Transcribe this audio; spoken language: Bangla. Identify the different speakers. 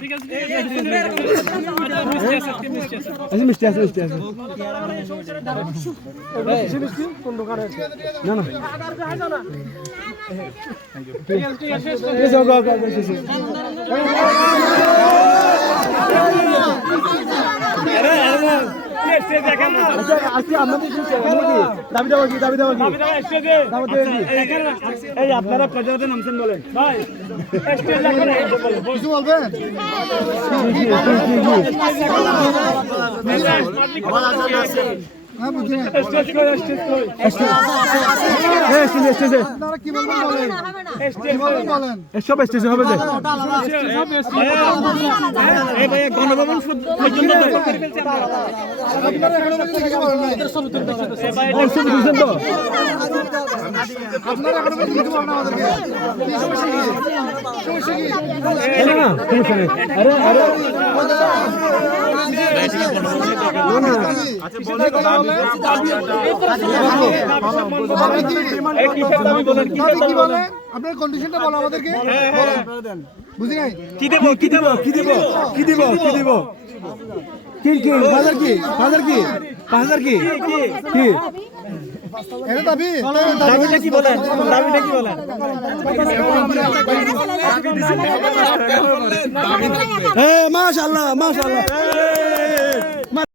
Speaker 1: ঠিক আছে মিষ্টি আছে মিষ্টি আছে না না ওকে ওকে ওকে শেষ, শেষ। আচ্ছা, আজকে আপনাদের কি আপনাদের কি? দাবি দেওয়া কি দাবি দেওয়া কি দাবি দেওয়া কি এই আপনারা প্রজাতে নামছেন বলেন ভাই
Speaker 2: কিছু বলবেন হ্যাঁ বুঝি না
Speaker 1: হ্যাঁ স্টেজে স্টেজে সব স্টেজে হবে যে গণভবন পর্যন্ত আরে আরে
Speaker 2: আপনার কন্ডিশনটা বলো আমাদেরকে। বুঝি নাই
Speaker 1: কি দেব কি দেব কি দেব কি দেব কি দেব কি কি বাজার কি বাজার কি বাজার কি কি
Speaker 2: এটা দাবি
Speaker 1: দাবিটা কি বলেন দাবিটা কি বলেন হ্যাঁ মাশাআল্লাহ মাশাআল্লাহ